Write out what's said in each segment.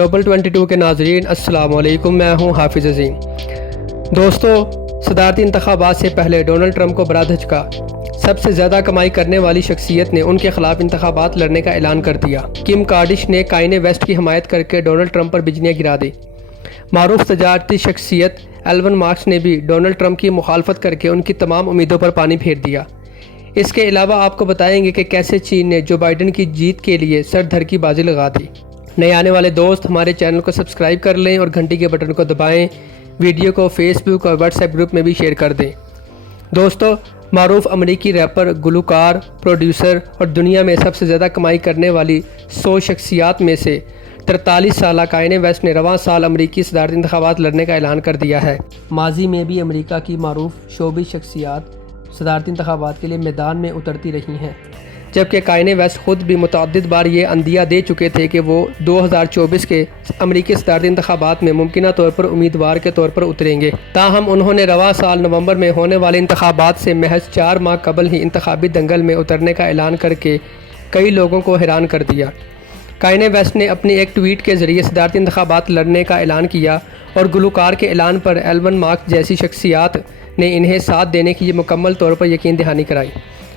Global 22 کے ناظرین السلام علیکم، میں ہوں حافظ عظیم۔ دوستو، صدارتی انتخابات سے پہلے ڈونلڈ ٹرمپ کو بڑا دھچکا۔ سب سے زیادہ کمائی کرنے والی شخصیت نے ان کے خلاف انتخابات لڑنے کا اعلان کر دیا۔ کم کارڈش نے کائنے ویسٹ کی حمایت کر کے ڈونلڈ ٹرمپ پر بجلیاں گرا دی۔ معروف تجارتی شخصیت ایلون ماسک نے بھی ڈونلڈ ٹرمپ کی مخالفت کر کے ان کی تمام امیدوں پر پانی پھیر دیا۔ اس کے علاوہ آپ کو بتائیں گے کہ کیسے چین نے جو بائیڈن کی جیت کے لیے سر دھر کی بازی لگا دی۔ نئے آنے والے دوست ہمارے چینل کو سبسکرائب کر لیں اور گھنٹی کے بٹن کو دبائیں۔ ویڈیو کو فیس بک اور واٹس ایپ گروپ میں بھی شیئر کر دیں۔ دوستو، معروف امریکی ریپر، گلوکار، پروڈیوسر اور دنیا میں سب سے زیادہ کمائی کرنے والی 100 شخصیات میں سے 43 سالہ کائنے ویسٹ نے رواں سال امریکی صدارتی انتخابات لڑنے کا اعلان کر دیا ہے۔ ماضی میں بھی امریکہ کی معروف شوبز شخصیات صدارتی انتخابات کے لیے میدان میں اترتی رہی ہیں، جبکہ کائنے ویسٹ خود بھی متعدد بار یہ عندیہ دے چکے تھے کہ وہ 2024 کے امریکی صدارتی انتخابات میں ممکنہ طور پر امیدوار کے طور پر اتریں گے۔ تاہم انہوں نے رواں سال نومبر میں ہونے والے انتخابات سے محض 4 ماہ قبل ہی انتخابی دنگل میں اترنے کا اعلان کر کے کئی لوگوں کو حیران کر دیا۔ کائنے ویسٹ نے اپنی ایک ٹویٹ کے ذریعے صدارتی انتخابات لڑنے کا اعلان کیا اور گلوکار کے اعلان پر ایلون ماسک جیسی شخصیات نے انہیں ساتھ دینے کی مکمل طور پر یقین دہانی کرائی۔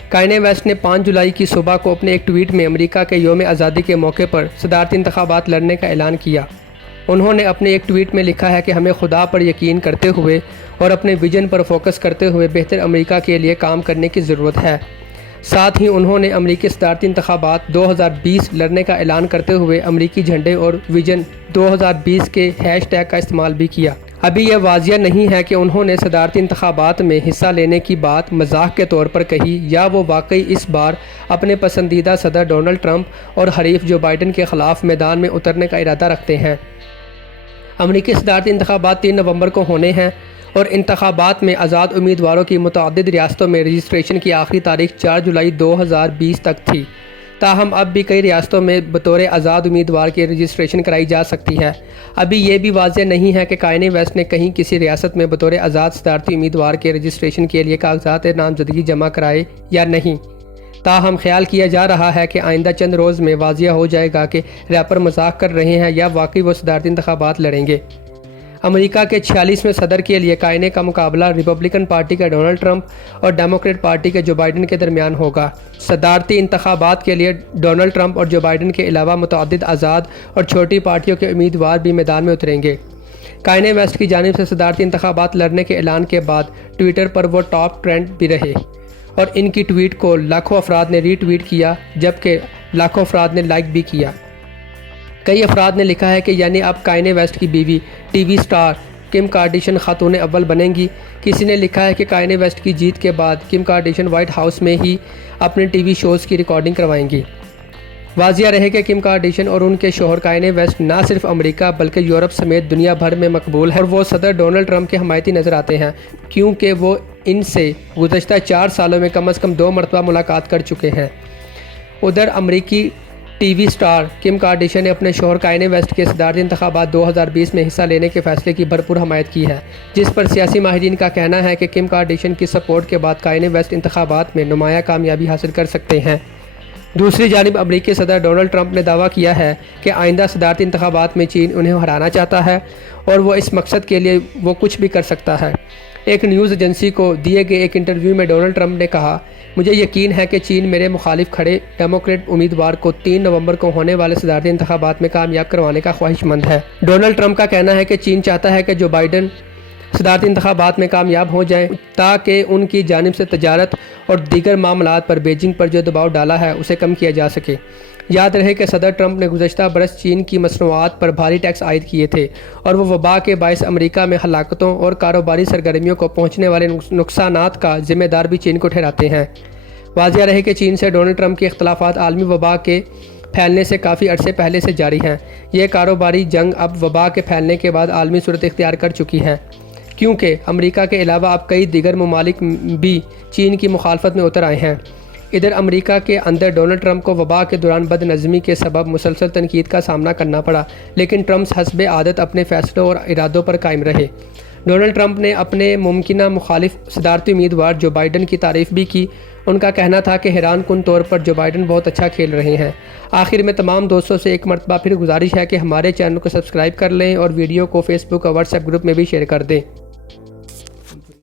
کائنے ویسٹ نے 5 جولائی کی صبح کو اپنے ایک ٹویٹ میں امریکہ کے یوم آزادی کے موقع پر صدارتی انتخابات لڑنے کا اعلان کیا۔ انہوں نے اپنے ایک ٹویٹ میں لکھا ہے کہ ہمیں خدا پر یقین کرتے ہوئے اور اپنے ویژن پر فوکس کرتے ہوئے بہتر امریکہ کے لیے کام کرنے کی ضرورت ہے۔ ساتھ ہی انہوں نے امریکی صدارتی انتخابات 2020 لڑنے کا اعلان کرتے ہوئے امریکی جھنڈے اور ویژن 2020 کے ہیش ٹیگ کا استعمال بھی کیا۔ ابھی یہ واضح نہیں ہے کہ انہوں نے صدارتی انتخابات میں حصہ لینے کی بات مزاح کے طور پر کہی یا وہ واقعی اس بار اپنے پسندیدہ صدر ڈونلڈ ٹرمپ اور حریف جو بائیڈن کے خلاف میدان میں اترنے کا ارادہ رکھتے ہیں۔ امریکی صدارتی انتخابات 3 نومبر کو ہونے ہیں اور انتخابات میں آزاد امیدواروں کی متعدد ریاستوں میں رجسٹریشن کی آخری تاریخ 4 جولائی 2020 تک تھی۔ تاہم اب بھی کئی ریاستوں میں بطور آزاد امیدوار کی رجسٹریشن کرائی جا سکتی ہے۔ ابھی یہ بھی واضح نہیں ہے کہ کائنے ویسٹ نے کہیں کسی ریاست میں بطور آزاد صدارتی امیدوار کے رجسٹریشن کے لیے کاغذات نامزدگی جمع کرائے یا نہیں۔ تاہم خیال کیا جا رہا ہے کہ آئندہ چند روز میں واضح ہو جائے گا کہ ریپر مذاق کر رہے ہیں یا واقعی وہ صدارتی انتخابات لڑیں گے۔ امریکہ کے 46ویں صدر کے لیے کائنے کا مقابلہ ریپبلکن پارٹی کے ڈونلڈ ٹرمپ اور ڈیموکریٹ پارٹی کے جو بائیڈن کے درمیان ہوگا۔ صدارتی انتخابات کے لیے ڈونلڈ ٹرمپ اور جو بائیڈن کے علاوہ متعدد آزاد اور چھوٹی پارٹیوں کے امیدوار بھی میدان میں اتریں گے۔ کائنے ویسٹ کی جانب سے صدارتی انتخابات لڑنے کے اعلان کے بعد ٹویٹر پر وہ ٹاپ ٹرینڈ بھی رہے اور ان کی ٹویٹ کو لاکھوں افراد نے ری ٹویٹ کیا، جبکہ لاکھوں افراد نے لائک بھی کیا۔ کئی افراد نے لکھا ہے کہ یعنی اب کائنے ویسٹ کی بیوی T V star Kim Kardashian خاتون اول بنیں گی۔ کسی نے لکھا ہے کہ کائنے ویسٹ کی جیت کے بعد کم کارڈیشین وائٹ ہاؤس میں ہی اپنے ٹی وی شوز کی ریکارڈنگ کروائیں گی۔ واضح رہے کہ کم کارڈیشین اور ان کے شوہر کائنے ویسٹ نہ صرف امریکہ بلکہ یورپ سمیت دنیا بھر میں مقبول ہیں اور وہ صدر ڈونلڈ ٹرمپ کے حمایتی نظر آتے ہیں، کیونکہ وہ ان سے گزشتہ 4 سالوں میں کم از کم 2 مرتبہ ملاقات کر چکے ہیں۔ ادھر امریکی T V star Kim Kardashian نے اپنے شوہر کائنے ویسٹ کے صدارتی انتخابات 2020 میں حصہ لینے کے فیصلے کی بھرپور حمایت کی ہے، جس پر سیاسی ماہرین کا کہنا ہے کہ کم کارڈیشین کی سپورٹ کے بعد کائنے ویسٹ انتخابات میں نمایاں کامیابی حاصل کر سکتے ہیں۔ دوسری جانب امریکی صدر ڈونلڈ ٹرمپ نے دعویٰ کیا ہے کہ آئندہ صدارتی انتخابات میں چین انہیں ہرانا چاہتا ہے اور وہ اس مقصد کے لیے وہ کچھ بھی کر سکتا ہے۔ ایک نیوز ایجنسی کو دیے گئے ایک انٹرویو میں ڈونلڈ ٹرمپ نے کہا، مجھے یقین ہے کہ چین میرے مخالف کھڑے ڈیموکریٹ امیدوار کو 3 نومبر کو ہونے والے صدارتی انتخابات میں کامیاب کروانے کا خواہش مند ہے۔ ڈونلڈ ٹرمپ کا کہنا ہے کہ چین چاہتا ہے کہ جو بائیڈن صدارتی انتخابات میں کامیاب ہو جائیں تاکہ ان کی جانب سے تجارت اور دیگر معاملات پر بیجنگ پر جو دباؤ ڈالا ہے اسے کم کیا جا سکے۔ یاد رہے کہ صدر ٹرمپ نے گزشتہ برس چین کی مصنوعات پر بھاری ٹیکس عائد کیے تھے اور وہ وبا کے باعث امریکہ میں ہلاکتوں اور کاروباری سرگرمیوں کو پہنچنے والے نقصانات کا ذمہ دار بھی چین کو ٹھہراتے ہیں۔ واضح رہے کہ چین سے ڈونلڈ ٹرمپ کے اختلافات عالمی وبا کے پھیلنے سے کافی عرصے پہلے سے جاری ہیں۔ یہ کاروباری جنگ اب وبا کے پھیلنے کے بعد عالمی صورت اختیار کر چکی ہے، کیونکہ امریکہ کے علاوہ اب کئی دیگر ممالک بھی چین کی مخالفت میں اتر آئے ہیں۔ ادھر امریکہ کے اندر ڈونلڈ ٹرمپ کو وبا کے دوران بد نظمی کے سبب مسلسل تنقید کا سامنا کرنا پڑا، لیکن ٹرمپ حسب عادت اپنے فیصلوں اور ارادوں پر قائم رہے۔ ڈونلڈ ٹرمپ نے اپنے ممکنہ مخالف صدارتی امیدوار جو بائیڈن کی تعریف بھی کی۔ ان کا کہنا تھا کہ حیران کن طور پر جو بائیڈن بہت اچھا کھیل رہے ہیں۔ آخر میں تمام دوستوں سے ایک مرتبہ پھر گزارش ہے کہ ہمارے چینل کو سبسکرائب کر لیں اور ویڈیو کو فیس بک اور واٹس ایپ گروپ میں بھی شیئر کر دیں۔